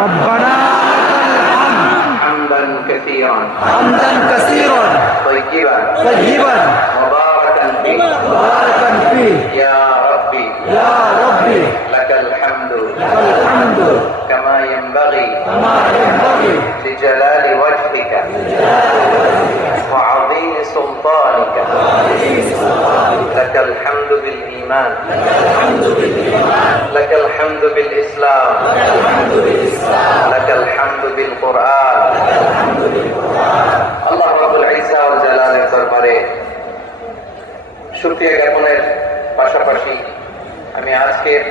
ربنا لك الحمد حمدا كثيرا حمدا كثيرا طيبا طيبا مباركا فيه مباركا فيه يا ربي يا ربي لك الحمد لك الحمد كما ينبغي كما ينبغي لجلال وجهك وعظيم سلطانك لك الحمد بالإيمان لك الحمد بالإسلام لك الحمد بالقرآن আল্লাহ রাব্বুল ইজ্জা ওয়াল জালালের দরবারে শুকরিয়া জ্ঞাপনের পাশাপাশি আমি আজকের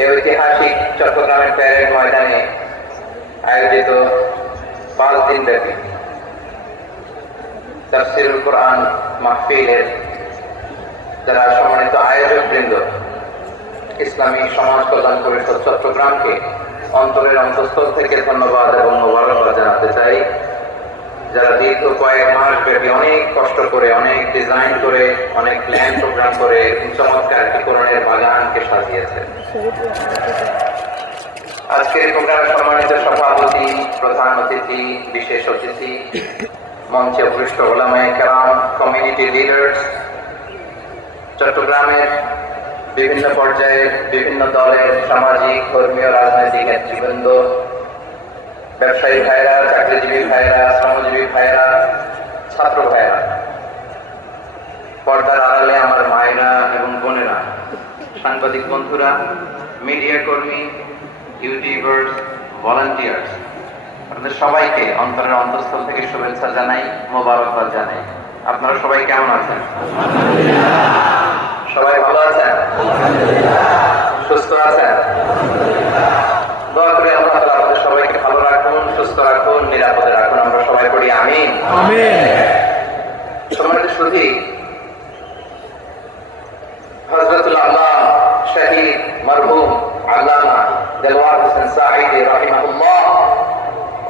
এই ঐতিহাসিক চট্টগ্রামের প্যারেড ময়দানে আয়োজিত 5 দিন ব্যাপী তাফসীরুল কোরআন মাহফিলের যারা সম্মানিত আয়োজক বৃন্দ ইসলামী সমাজ কল্যাণ পরিষদ চট্টগ্রামকে অন্তরের অন্তঃস্থল থেকে ধন্যবাদ এবং মোবারকবাদ জানাতে চাই, যারা দীর্ঘ কয়েক মাস ব্যাপী অনেক কষ্ট করে, অনেক ডিজাইন করে, অনেক প্ল্যান প্রোগ্রাম করে চমৎকার একটি কোরআনের বাগানকে সাজিয়েছে। আজকের প্রোগ্রামে সম্মানিত সভাপতি, প্রধান অতিথি, বিশেষ অতিথি, মঞ্চে উপস্থিত উলামায়ে কেরাম, কমিউনিটি লিডার্স, চট্টগ্রামের বিভিন্ন পর্যায়ের বিভিন্ন দলের সামাজিক, ধর্মীয়, রাজনৈতিক নেতৃবৃন্দ, ব্যবসায়ী ভাইরা, চাকরিজীবী ভাইরা, শ্রমজীবী ভাইরা, ছাত্র ভাইরা, পর্দার আড়ালে আমার মায়েরা এবং বোনেরা, সাংবাদিক বন্ধুরা, মিডিয়া কর্মী, ইউটিউবার্স, ভলান্টিয়ার্স, আপনাদের সবাইকে অন্তরের অন্তঃস্থল থেকে শুভেচ্ছা জানাই, মোবারকবাদ জানাই। আপনারা সবাই কেমন আছেন? সবাই ভালো আছেন? সুস্থ আছেন? দয়া করে আল্লাহ তাআলা আমাদের সবাইকে ভালো রাখুন, সুস্থ রাখুন, নিরাপদে রাখুন। আমরা সবাই পড়ি আমিন। আমিন। সম্মানিত সুধী, হযরতুল আল্লাহ শহীদ মরহুম আল্লামা দেলওয়ার হোসেন সাঈদী রাহিমাহুল্লাহ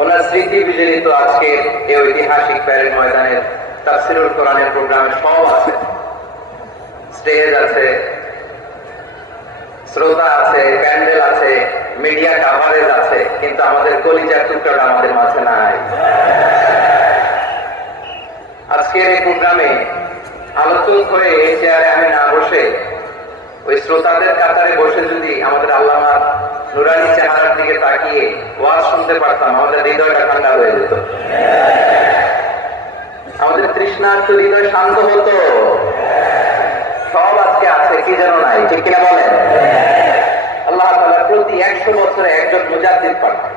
ওনার স্মৃতি বিজড়িত আজকের এই ঐতিহাসিক প্যারেড ময়দানের তাফসীরুল কোরআনের প্রোগ্রামে সব আছে। স্টেজ আছে, শ্রোতা আছে, প্যান্ডেল আছে, মিডিয়া কাভারেজ আছে, কিন্তু আমাদের কলিজার টুকরাটা আমাদের মাঝে নাই। আজকের এই প্রোগ্রামে আলোচক হয়ে এই চেয়ারে আমি না বসে ওই শ্রোতাদের কাতারে বসে যদি আমাদের আল্লামার নুরানি চেহারার দিকে তাকিয়ে ওয়াজ শুনতে পারতাম, আমাদের হৃদয়টা ঠান্ডা হয়ে যেত, আমাদের তৃষ্ণার্ত হৃদয় শান্ত হতো। সব আজকে আছে, কি যেন নাই, ঠিক কিনা বলেন? আল্লাহ তাআলা প্রতি 100 বছরে একজন মুজাদ্দিদ পাঠান,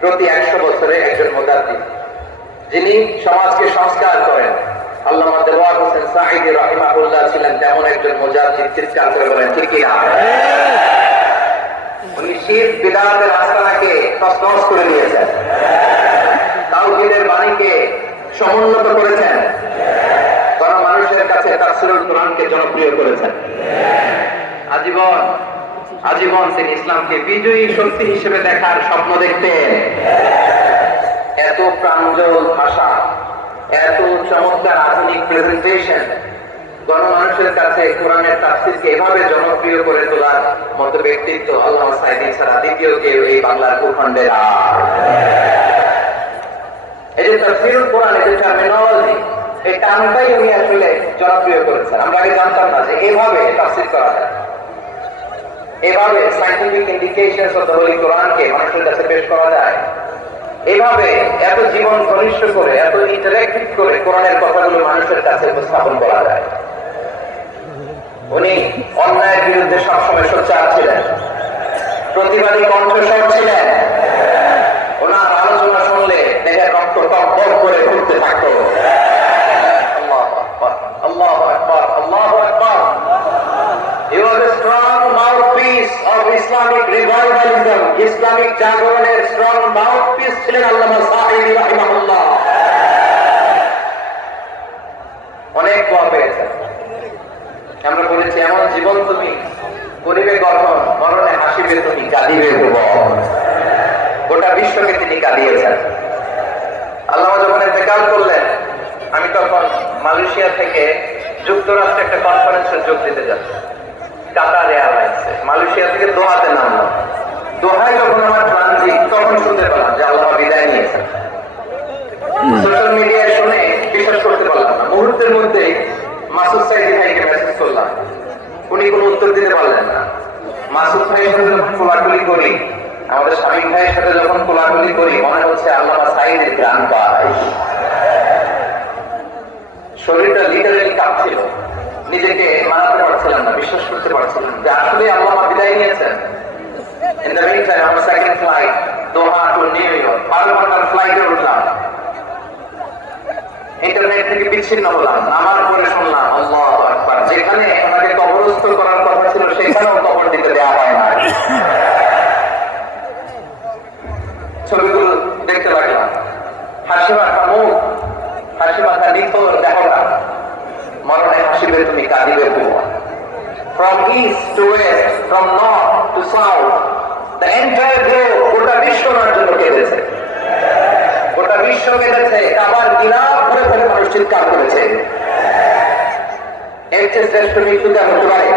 প্রতি 100 বছরে একজন মুজাদ্দিদ, যিনি সমাজকে সংস্কার করেন। আল্লামা দেলওয়ার হোসেন সাঈদী রাহিমাহুল্লাহ ছিলেন তেমন একজন মুজাদ্দিদ। চিৎকার করে বলেন ঠিক কিনা? উনি শিরক বিদআতের আস্তানাকে তছনছ করে দিয়েছেন, তাওহীদের বাণীকে সমুন্নত করেছেন, মানুষের কাছে তাফসীরুল কোরআনকে জনপ্রিয় করেছেন। আজীবন তিনি ইসলামকে বিজয়ী শক্তি হিসেবে দেখার স্বপ্ন দেখতেন। এত প্রাঞ্জল ভাষা, এত চমৎকার আধুনিক প্রেজেন্টেশন, গণমানুষের কাছে কোরআনের তাফসীরকে এভাবে জনপ্রিয় করে তোলার মতো ব্যক্তিত্ব আল্লামা সাঈদী ছাড়া দ্বিতীয় কেউ এই বাংলার ভূখণ্ডে আর। এই যে তাফসীরুল কোরআন, এই যে টার্মিনোলজি, এই টার্মটাই উনি আসলে জনপ্রিয় করেছেন। আমরা আগে জানতাম না যে এভাবে তাফসীর করা যায়, এভাবে scientific indications of the Holi কোরআনকে মানুষের কাছে পেশ করা যায়, এভাবে এত জীবন ঘনিষ্ঠ করে, এত ইন্টারেক্টিভ করে কোরআনের কথাগুলো মানুষের কাছে উপস্থাপন করা যায়। উনি অন্যায়ের বিরুদ্ধে সবসময় সোচ্চার ছিলেন, প্রতিবাদী কণ্ঠস্বর ছিলেন। ওনার আলোচনা শুনলে দেখে রক্ত টক করে ফুটতে থাকতো। Allahu Akbar, Allahu Akbar. He was a strong mouthpiece of Islamic revivalism. Islamic জাগরণের strong mouthpiece ছিলেন আল্লামা সাঈদী রাহিমাহুল্লাহ। অনেক দোয়া পেয়েছেন। আমরা বলেছি, এমন জীবন তুমি করিবে গঠন, মরণে হাসিবে তুমি, কাঁদিবে ভুবন। গোটা বিশ্বকে তিনি কাঁদিয়েছেন। আল্লামা যখন ইন্তেকাল করলেন, আমি তখন মালয়েশিয়া থেকে যুক্তরাষ্ট্রে একটা কনফারেন্সে যোগ দিতে যাচ্ছি, কাতার এয়ারলাইন্সে। মালয়েশিয়া থেকে দোহাতে নামলাম। দোহাই যখন আমার ক্লান্তি, তখন শুনতে পেলাম যে আল্লাহ বিদায় নিয়েছেন। সোশ্যাল মিডিয়ায় শুনে বিশ্বাস করতে পারলাম না। মুহূর্তের মধ্যে মাসুদ সাইদি ভাইকে মেসেজ করলাম, উনি কোনো উত্তর দিতে পারলেন না। মাসুদ ভাইয়ের সাথে যখন কোলাকুলি করি, আমাদের স্বামী ভাইয়ের সাথে যখন কোলাকুলি করি, মনে হচ্ছে আল্লাহ সাইদের গান পাই। শরীরটা লিটারেলি কাঁপছিল, নিজেকে মানাতে পারছিলাম না, বিশ্বাস করতে পারছিলাম যে আসলে আল্লাহ বিদায় নিয়েছেন। In the meantime, আমার সেকেন্ড ফ্লাইট দোহা টু নিউ ইয়র্ক, 12 ঘন্টার ফ্লাইটে উঠলাম। ইন্টারনেট থেকে বিচ্ছিন্ন হলাম, নামার পরে শুনলাম আল্লাহু আকবার, যেখানে ওনাকে কবরস্থ করার কথা ছিল সেখানেও কবর দিতে দেওয়া হয় না। ছবিগুলো দেখতে লাগলাম, হাসি মাখা মুখ, হাসি মাখা নিথর দেহটা, মরণে হাসিবে তুমি কাঁদিবে বউ। From east to west, from north to south, the entire globe, গোটা বিশ্ব ওনার জন্য কেঁদেছে, গোটা বিশ্ব কেঁদেছে, কাবার গিলাফ ঘুরে ঘুরে মানুষ চিৎকার করেছে। এর চেয়ে শ্রেষ্ঠ মৃত্যুটা হতে পারে?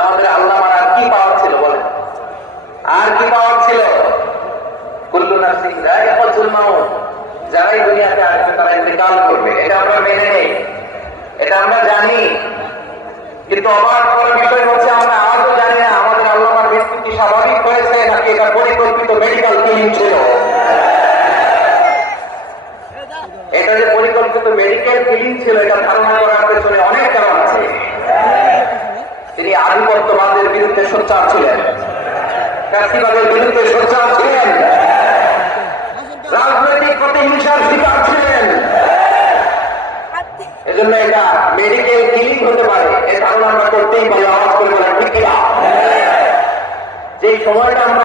আমাদের আল্লাহ আর কি পাওয়ার ছিল বলেন? আর কি পাওয়ার ছিল? কুল্লু নাফসিন যায়িকাতুল মাউত, যারাই দুনিয়াতে আসবে তারা ইন্তেকাল করবে, এটা আমরা মেনে নেই, এটা আমরা জানি। কিন্তু অবাক করার বিষয় হচ্ছে আমরা আজও জানি না আমাদের আল্লাহর মৃত্যু কি স্বাভাবিক হয়েছে নাকি এটা পরিকল্পিত মেডিকেল কিলিং ছিল। এটা যে পরিকল্পিত মেডিকেল কিলিং ছিল, এটা ধারণা করার পেছনে অনেক কারণ আছে। তিনি আধিপত্যবাদের বিরুদ্ধে সোচ্চার ছিলেন, ফ্যাসিবাদের বিরুদ্ধে সোচ্চার ছিলেন, রাজনৈতিক প্রতিহিংসার শিকার ছিলেন। এজন্য এটা মেডিকেল কিলিং হতে পারে, এই ধারণা আমরা করতেই পারি। আওয়াজ করে বলেন ঠিক কিনা? যে সময়টা আমরা